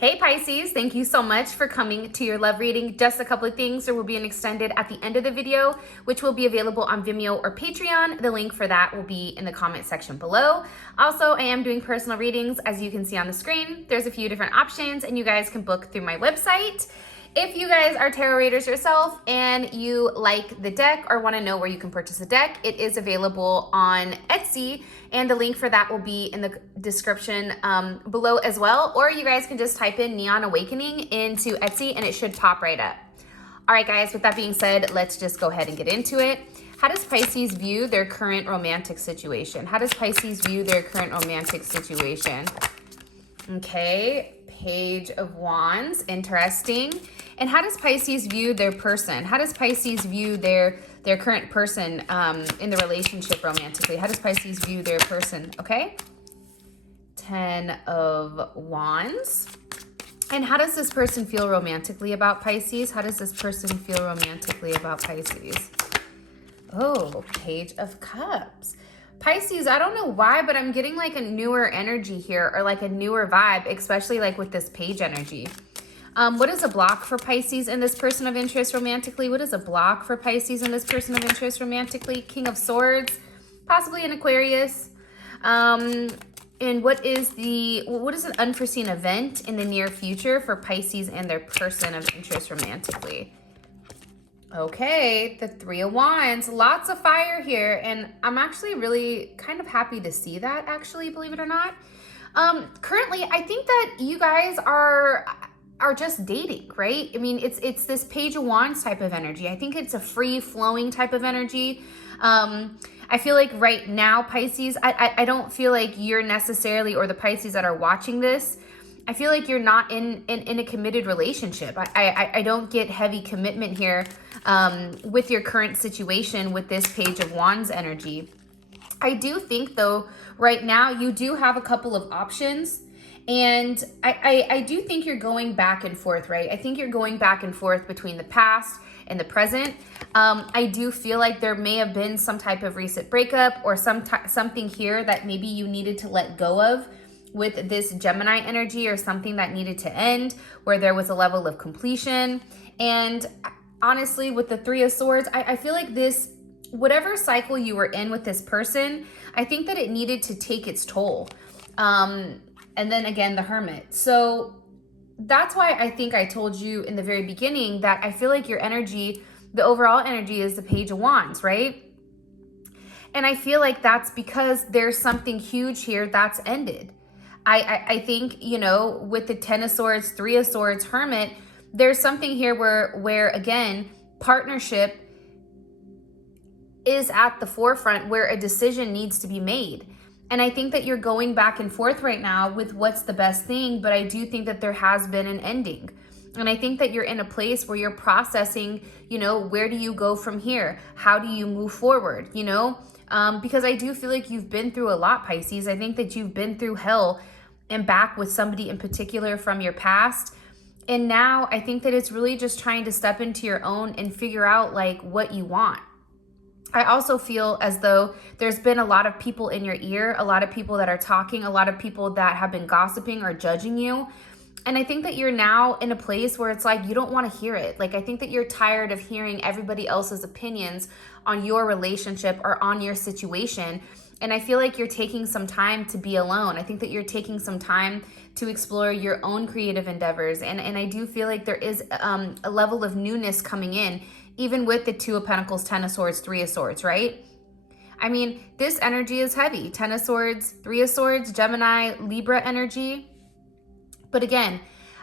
Hey Pisces, thank you so much for coming to your love reading. Just a couple of things. There will be an extended at the end of the video, which will be available on Vimeo or Patreon. The link for that will be in the comment section below. Also, I am doing personal readings, as you can see on the screen. There's a few different options and you guys can book through my website. If you guys are tarot readers yourself and you like the deck or want to know where you can purchase a deck, it is available on Etsy, and the link for that will be in the description below as well. Or you guys can just type in Neon Awakening into Etsy and it should pop right up. All right, guys, with that being said, let's just go ahead and get into it. How does Pisces view their current romantic situation? How does Pisces view their current romantic situation? Okay, Page of Wands, interesting. And how does Pisces view their person? How does Pisces view their current person in the relationship romantically? How does Pisces view their person? Okay, 10 of Wands. And how does this person feel romantically about Pisces? How does this person feel romantically about Pisces? Oh, Page of Cups. Pisces, I don't know why, but I'm getting like a newer energy here, or like a newer vibe, especially like with this page energy. What is a block for Pisces in this person of interest romantically? What is a block for Pisces in this person of interest romantically? King of Swords, possibly an Aquarius. And what is an unforeseen event in the near future for Pisces and their person of interest romantically? Okay, the Three of Wands, lots of fire here, and I'm actually really kind of happy to see that, actually, believe it or not. Currently, I think that you guys are just dating, right? I mean, it's this Page of Wands type of energy. I think it's a free-flowing type of energy. I feel like right now, Pisces, I don't feel like you're necessarily, or the Pisces that are watching this, I feel like you're not in a committed relationship. I don't get heavy commitment here with your current situation with this Page of Wands energy. I do think, though, right now you do have a couple of options. And I do think you're going back and forth, right? I think you're going back and forth between the past and the present. I do feel like there may have been some type of recent breakup or something here that maybe you needed to let go of with this Gemini energy, or something that needed to end where there was a level of completion. And honestly, with the Three of Swords, I feel like this, whatever cycle you were in with this person, I think that it needed to take its toll. And then again, the Hermit. So that's why I think I told you in the very beginning that I feel like your energy, the overall energy, is the Page of Wands, right? And I feel like that's because there's something huge here that's ended. I think, you know, with the Ten of Swords, Three of Swords, Hermit, there's something here where again, partnership is at the forefront, where a decision needs to be made. And I think that you're going back and forth right now with what's the best thing, but I do think that there has been an ending. And I think that you're in a place where you're processing, you know, where do you go from here? How do you move forward, you know? Because I do feel like you've been through a lot, Pisces. I think that you've been through hell and back with somebody in particular from your past. And now I think that it's really just trying to step into your own and figure out like what you want. I also feel as though there's been a lot of people in your ear, a lot of people that are talking, a lot of people that have been gossiping or judging you. And I think that you're now in a place where it's like you don't want to hear it. Like, I think that you're tired of hearing everybody else's opinions on your relationship or on your situation. And I feel like you're taking some time to be alone. I think that you're taking some time to explore your own creative endeavors. And I do feel like there is a level of newness coming in, even with the Two of Pentacles, Ten of Swords, Three of Swords, right? I mean, this energy is heavy. Ten of Swords, Three of Swords, Gemini, Libra energy. But again,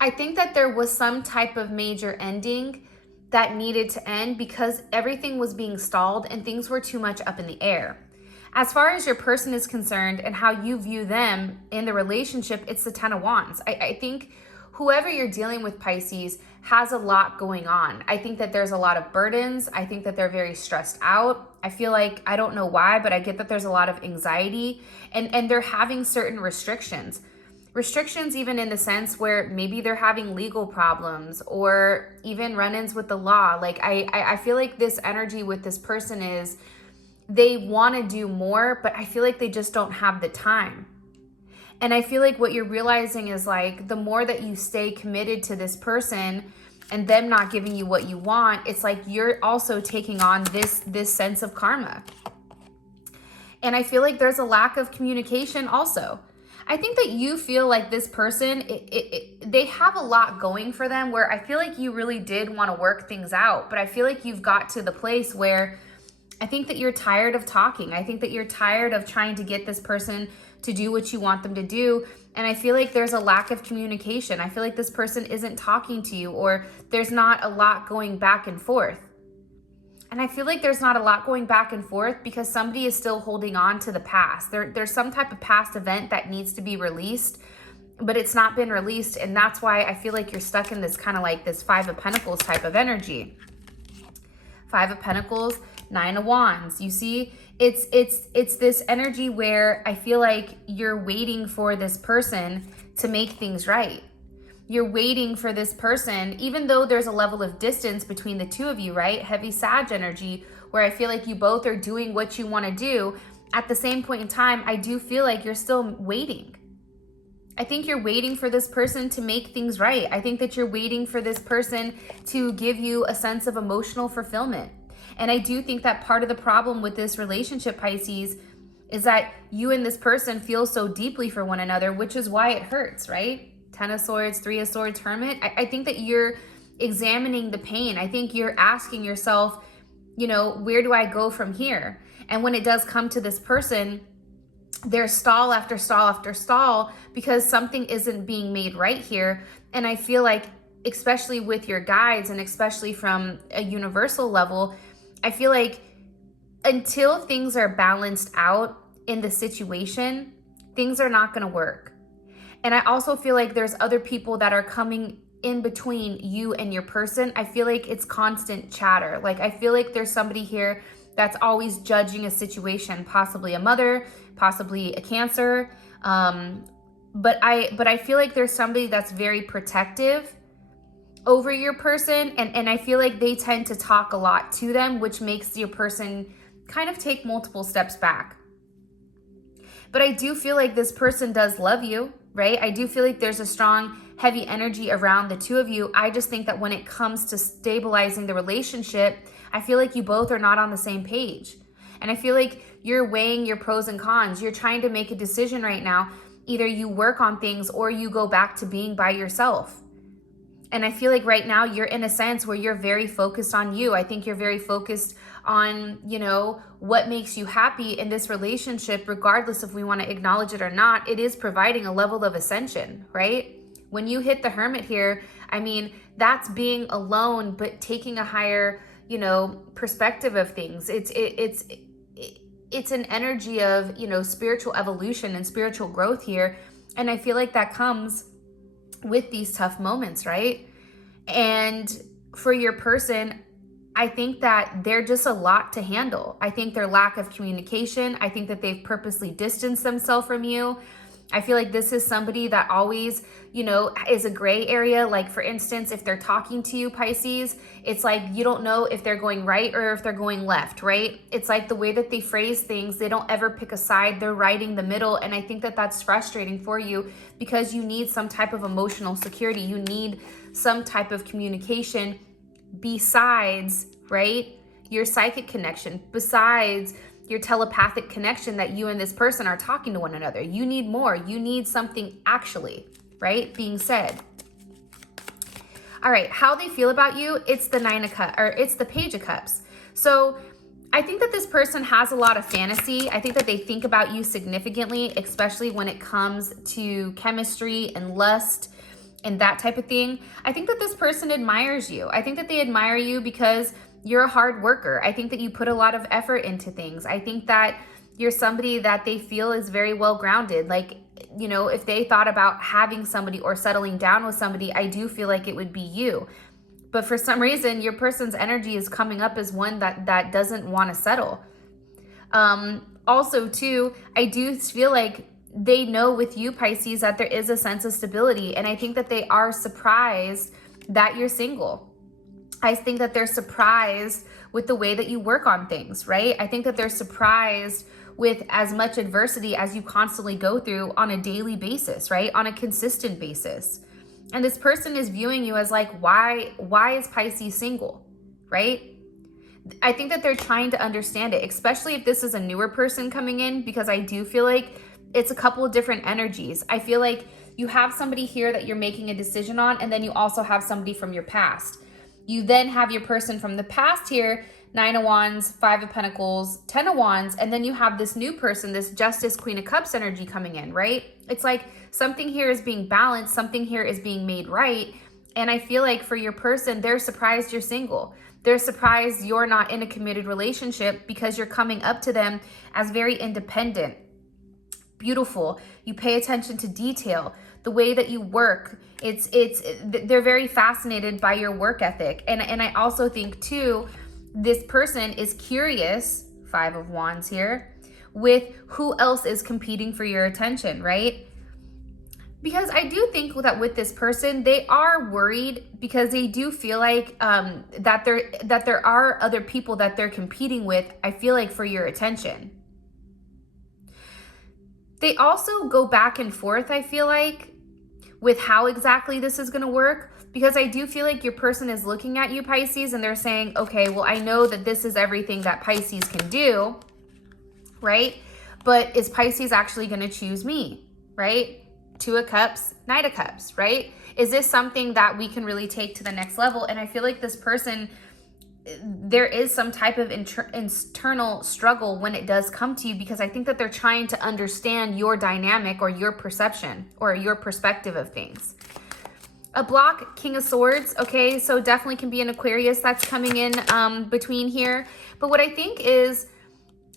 I think that there was some type of major ending that needed to end because everything was being stalled and things were too much up in the air. As far as your person is concerned and how you view them in the relationship, it's the Ten of Wands. I think whoever you're dealing with, Pisces, has a lot going on. I think that there's a lot of burdens. I think that they're very stressed out. I feel like, I don't know why, but I get that there's a lot of anxiety and they're having certain restrictions. Restrictions even in the sense where maybe they're having legal problems or even run-ins with the law. Like I feel like this energy with this person is they want to do more, but I feel like they just don't have the time. And I feel like what you're realizing is like the more that you stay committed to this person and them not giving you what you want, it's like you're also taking on this sense of karma. And I feel like there's a lack of communication also. I think that you feel like this person, they have a lot going for them, where I feel like you really did want to work things out, but I feel like you've got to the place where I think that you're tired of talking. I think that you're tired of trying to get this person to do what you want them to do. And I feel like there's a lack of communication. I feel like this person isn't talking to you, or there's not a lot going back and forth. And I feel like there's not a lot going back and forth because somebody is still holding on to the past. There's some type of past event that needs to be released, but it's not been released. And that's why I feel like you're stuck in this kind of like this Five of Pentacles type of energy. Five of Pentacles, Nine of Wands. You see, it's this energy where I feel like you're waiting for this person to make things right. You're waiting for this person, even though there's a level of distance between the two of you, right? Heavy Sag energy, where I feel like you both are doing what you want to do. At the same point in time, I do feel like you're still waiting. I think you're waiting for this person to make things right. I think that you're waiting for this person to give you a sense of emotional fulfillment. And I do think that part of the problem with this relationship, Pisces, is that you and this person feel so deeply for one another, which is why it hurts, right? Ten of Swords, Three of Swords, Hermit. I think that you're examining the pain. I think you're asking yourself, where do I go from here? And when it does come to this person, there's stall after stall after stall because something isn't being made right here. And I feel like, especially with your guides and especially from a universal level, I feel like until things are balanced out in the situation, things are not going to work. And I also feel like there's other people that are coming in between you and your person. I feel like it's constant chatter. Like, I feel like there's somebody here that's always judging a situation, possibly a mother, possibly a Cancer. But I feel like there's somebody that's very protective over your person. And I feel like they tend to talk a lot to them, which makes your person kind of take multiple steps back. But I do feel like this person does love you, right? I do feel like there's a strong, heavy energy around the two of you. I just think that when it comes to stabilizing the relationship, I feel like you both are not on the same page. And I feel like you're weighing your pros and cons. You're trying to make a decision right now. Either you work on things or you go back to being by yourself. And I feel like right now you're in a sense where you're very focused on you. I think you're very focused on, what makes you happy in this relationship, regardless if we want to acknowledge it or not. It is providing a level of ascension, right? When you hit the Hermit here, I mean, that's being alone, but taking a higher, perspective of things. It's an energy of, spiritual evolution and spiritual growth here. And I feel like that comes with these tough moments, right? And for your person, I think that they're just a lot to handle. I think their lack of communication, I think that they've purposely distanced themselves from you. I feel like this is somebody that always, is a gray area. Like, for instance, if they're talking to you, Pisces, it's like you don't know if they're going right or if they're going left, right? It's like the way that they phrase things, they don't ever pick a side. They're right in the middle. And I think that that's frustrating for you because you need some type of emotional security. You need some type of communication besides, right, your psychic connection, besides your telepathic connection that you and this person are talking to one another. You need more. You need something actually, right, being said. All right, how they feel about you, it's the it's the Page of Cups. So I think that this person has a lot of fantasy. I think that they think about you significantly, especially when it comes to chemistry and lust and that type of thing. I think that this person admires you. I think that they admire you because you're a hard worker. I think that you put a lot of effort into things. I think that you're somebody that they feel is very well grounded. Like, if they thought about having somebody or settling down with somebody, I do feel like it would be you. But for some reason, your person's energy is coming up as one that doesn't want to settle. Also, too, I do feel like they know with you, Pisces, that there is a sense of stability. And I think that they are surprised that you're single. I think that they're surprised with the way that you work on things, right? I think that they're surprised with as much adversity as you constantly go through on a daily basis, right? On a consistent basis. And this person is viewing you as like, why is Pisces single, right? I think that they're trying to understand it, especially if this is a newer person coming in, because I do feel like it's a couple of different energies. I feel like you have somebody here that you're making a decision on, and then you also have somebody from your past. You then have your person from the past here, 9 of Wands, 5 of Pentacles, 10 of Wands, and then you have this new person, this Justice, Queen of Cups energy coming in, right? It's like something here is being balanced, something here is being made right. And I feel like for your person, they're surprised you're single. They're surprised you're not in a committed relationship because you're coming up to them as very independent, beautiful. You pay attention to detail, the way that you work. They're very fascinated by your work ethic. And I also think too, this person is curious, 5 of Wands here, with who else is competing for your attention, right? Because I do think that with this person, they are worried because they do feel like that there are other people that they're competing with, I feel like, for your attention. They also go back and forth, I feel like, with how exactly this is going to work, because I do feel like your person is looking at you, Pisces, and they're saying, okay, well, I know that this is everything that Pisces can do, right? But is Pisces actually going to choose me, right? 2 of Cups, Knight of Cups, right? Is this something that we can really take to the next level? And I feel like this person, there is some type of internal struggle when it does come to you, because I think that they're trying to understand your dynamic or your perception or your perspective of things. A block, King of Swords, okay? So definitely can be an Aquarius that's coming in between here. But what I think is,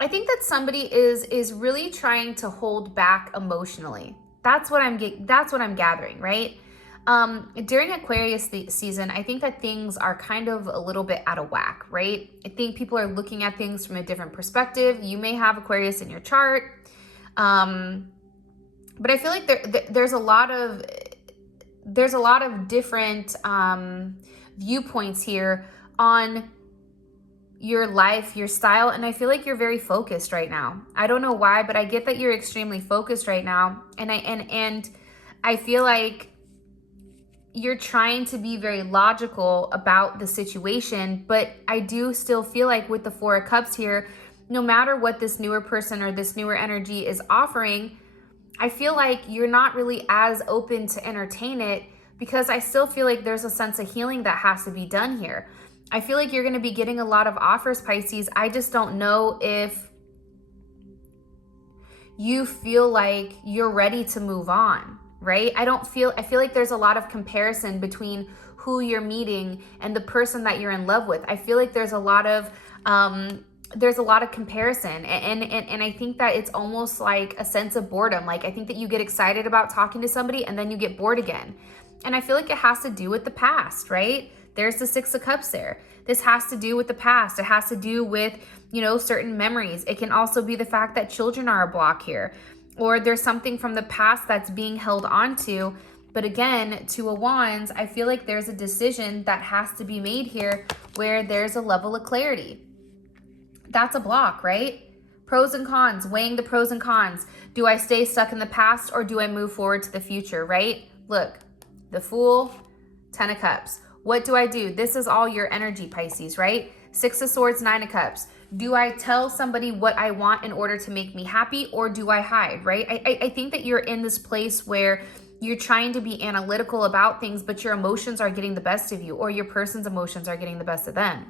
I think that somebody is really trying to hold back emotionally. That's what I'm gathering, right? During Aquarius season, I think that things are kind of a little bit out of whack, right? I think people are looking at things from a different perspective. You may have Aquarius in your chart, but I feel like there's a lot of different viewpoints here on your life, your style, and I feel like you're very focused right now. I don't know why, but I get that you're extremely focused right now, and I feel like you're trying to be very logical about the situation, but I do still feel like with the 4 of Cups here, no matter what this newer person or this newer energy is offering, I feel like you're not really as open to entertain it, because I still feel like there's a sense of healing that has to be done here. I feel like you're going to be getting a lot of offers, Pisces. I just don't know if you feel like you're ready to move on, right? I feel like there's a lot of comparison between who you're meeting and the person that you're in love with. I feel like there's a lot of comparison, and I think that it's almost like a sense of boredom. Like, I think that you get excited about talking to somebody and then you get bored again. And I feel like it has to do with the past, right? There's the 6 of Cups there. This has to do with the past. It has to do with, certain memories. It can also be the fact that children are a block here, or there's something from the past that's being held on to. But again, 2 of Wands, I feel like there's a decision that has to be made here where there's a level of clarity. That's a block, right? Pros and cons, weighing the pros and cons. Do I stay stuck in the past, or do I move forward to the future, right? Look, the Fool, 10 of Cups. What do I do? This is all your energy, Pisces, right? 6 of Swords, 9 of Cups. Do I tell somebody what I want in order to make me happy, or do I hide, right? I think that you're in this place where you're trying to be analytical about things, but your emotions are getting the best of you, or your person's emotions are getting the best of them.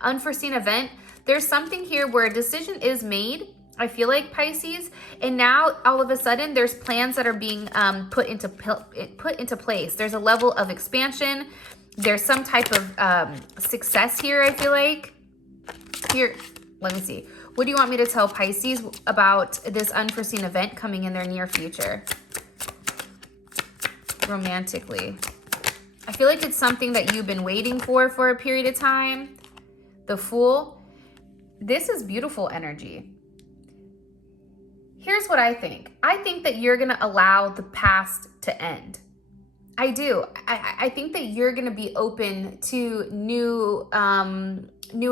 Unforeseen event. There's something here where a decision is made, I feel like, Pisces, and now all of a sudden there's plans that are being put into place. There's a level of expansion. There's some type of success here, I feel like. Here, let me see. What do you want me to tell Pisces about this unforeseen event coming in their near future? Romantically. I feel like it's something that you've been waiting for a period of time. The Fool. This is beautiful energy. Here's what I think. I think that you're going to allow the past to end. I do. I think that you're going to be open to new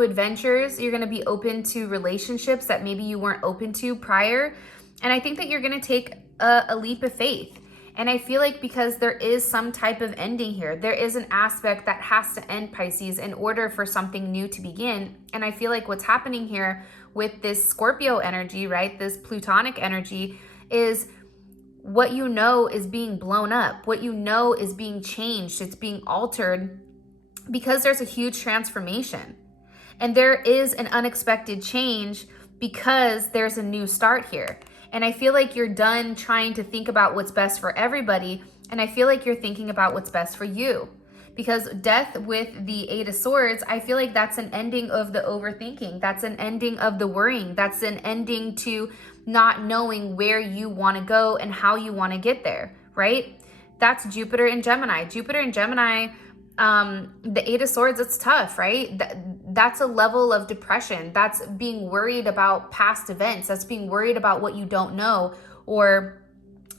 adventures. You're going to be open to relationships that maybe you weren't open to prior. And I think that you're going to take a leap of faith. And I feel like because there is some type of ending here, there is an aspect that has to end, Pisces, in order for something new to begin. And I feel like what's happening here with this Scorpio energy, right, this Plutonic energy, is what you know is being blown up. What you know is being changed. It's being altered because there's a huge transformation. And there is an unexpected change because there's a new start here. And I feel like you're done trying to think about what's best for everybody. And I feel like you're thinking about what's best for you. Because death with the Eight of Swords, I feel like that's an ending of the overthinking. That's an ending of the worrying. That's an ending to not knowing where you want to go and how you want to get there, right? That's Jupiter and Gemini. Jupiter and Gemini, the Eight of Swords, it's tough, right? That's a level of depression. That's being worried about past events. That's being worried about what you don't know, or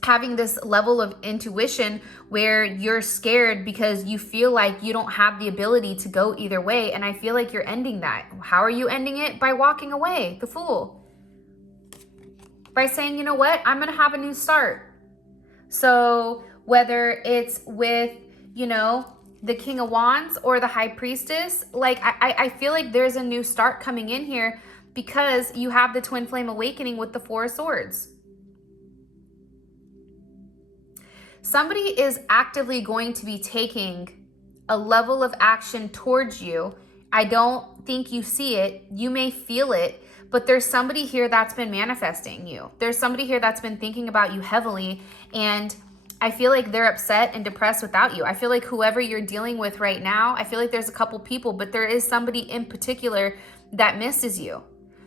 having this level of intuition where you're scared because you feel like you don't have the ability to go either way. And I feel like you're ending that. How are you ending it? By walking away, the Fool. By saying, you know what, I'm going to have a new start. So whether it's with, you know, the King of Wands or the High Priestess, like I feel like there's a new start coming in here because you have the Twin Flame Awakening with the Four of Swords. Somebody is actively going to be taking a level of action towards you. I don't think you see it. You may feel it, but there's somebody here that's been manifesting you. There's somebody here that's been thinking about you heavily, and I feel like they're upset and depressed without you. I feel like whoever you're dealing with right now, I feel like there's a couple people, but there is somebody in particular that misses you,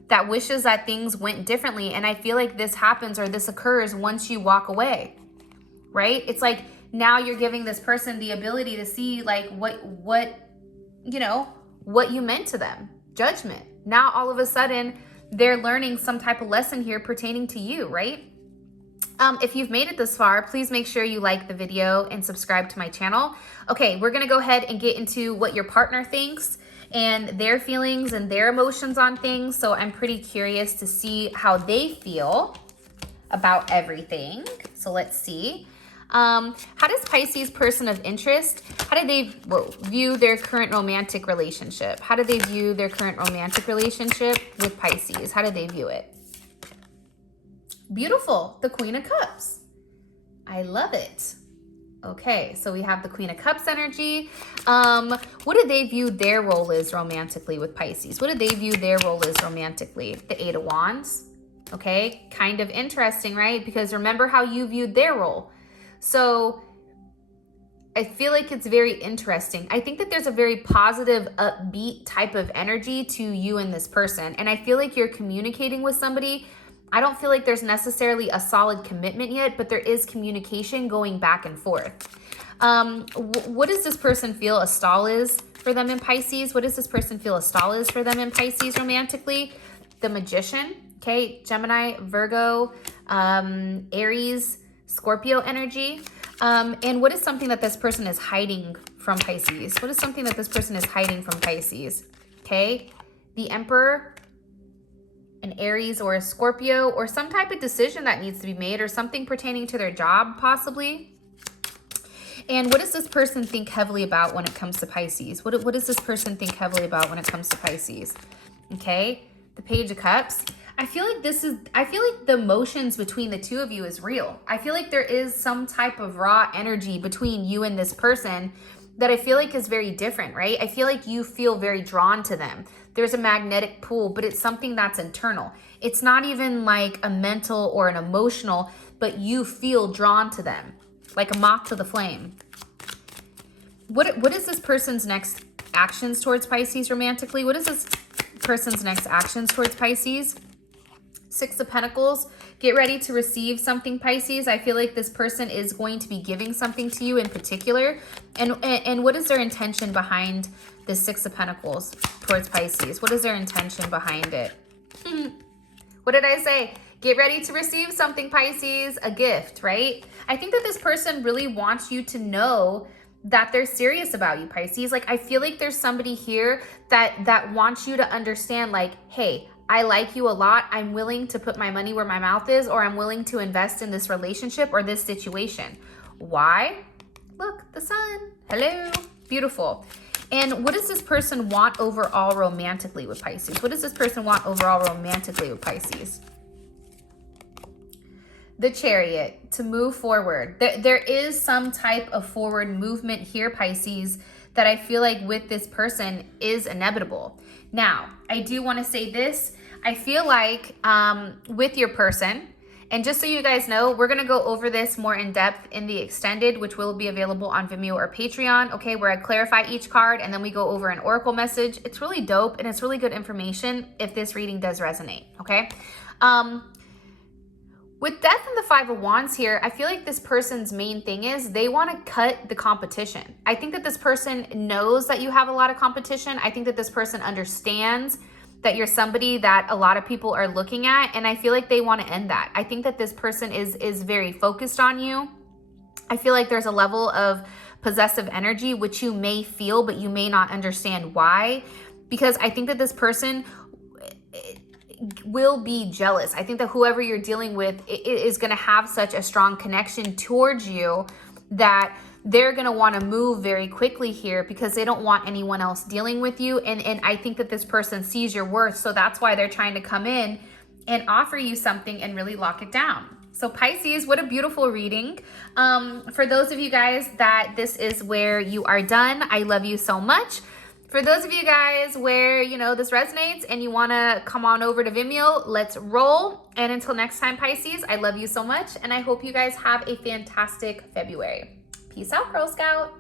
that wishes that things went differently. And I feel like this happens, or this occurs, once you walk away, right? It's like now you're giving this person the ability to see like what you know, what you meant to them. Judgment. Now all of a sudden they're learning some type of lesson here pertaining to you, right? If you've made it this far, please make sure you like the video and subscribe to my channel. Okay, we're gonna go ahead and get into what your partner thinks and their feelings and their emotions on things. So I'm pretty curious to see how they feel about everything. So let's see. How does Pisces person of interest, how do they view their current romantic relationship? How do they view their current romantic relationship with Pisces? How do they view it? Beautiful. The Queen of Cups. I love it. Okay, so we have the Queen of Cups energy. What do they view their role is romantically with Pisces? What do they view their role is romantically? The Eight of Wands. Okay, kind of interesting, right? Because remember how you viewed their role. So I feel like it's very interesting. I think that there's a very positive, upbeat type of energy to you and this person. And I feel like you're communicating with somebody. I don't feel like there's necessarily a solid commitment yet, but there is communication going back and forth. What does this person feel a stall is for them in Pisces? What does this person feel a stall is for them in Pisces romantically? The Magician, okay, Gemini, Virgo, Aries, Scorpio energy. And what is something that this person is hiding from Pisces? What is something that this person is hiding from Pisces? Okay, the Emperor, an Aries or a Scorpio, or some type of decision that needs to be made, or something pertaining to their job possibly. And what does this person think heavily about when it comes to Pisces? What does this person think heavily about when it comes to Pisces? Okay, the Page of Cups. I feel like the emotions between the two of you is real. I feel like there is some type of raw energy between you and this person that I feel like is very different, right? I feel like you feel very drawn to them. There's a magnetic pull, but it's something that's internal. It's not even like a mental or an emotional, but you feel drawn to them, like a moth to the flame. What is this person's next actions towards Pisces romantically? What is this person's next actions towards Pisces? Six of Pentacles. Get ready to receive something, Pisces. I feel like this person is going to be giving something to you in particular. And what is their intention behind the Six of Pentacles towards Pisces? What is their intention behind it? What did I say? Get ready to receive something, Pisces, a gift, right? I think that this person really wants you to know that they're serious about you, Pisces. Like, I feel like there's somebody here that wants you to understand, like, hey, I like you a lot. I'm willing to put my money where my mouth is, or I'm willing to invest in this relationship or this situation. Why? Look, the sun. Hello. Beautiful. And what does this person want overall romantically with Pisces? What does this person want overall romantically with Pisces? The Chariot, to move forward. There is some type of forward movement here, Pisces, that I feel like with this person is inevitable. Now, I do want to say this. I feel like with your person, and just so you guys know, we're going to go over this more in depth in the extended, which will be available on Vimeo or Patreon, okay, where I clarify each card and then we go over an oracle message. It's really dope and it's really good information if this reading does resonate, okay? With Death and the Five of Wands here, I feel like this person's main thing is they want to cut the competition. I think that this person knows that you have a lot of competition. I think that this person understands that you're somebody that a lot of people are looking at, and I feel like they want to end that. I think that this person is very focused on you. I feel like there's a level of possessive energy, which you may feel, but you may not understand why, because I think that this person will be jealous. I think that whoever you're dealing with is going to have such a strong connection towards you that they're going to want to move very quickly here because they don't want anyone else dealing with you. And I think that this person sees your worth. So that's why they're trying to come in and offer you something and really lock it down. So Pisces, what a beautiful reading. For those of you guys that this is where you are done, I love you so much. For those of you guys where, you know, this resonates and you want to come on over to Vimeo, let's roll. And until next time, Pisces, I love you so much. And I hope you guys have a fantastic February. Peace out, Girl Scout.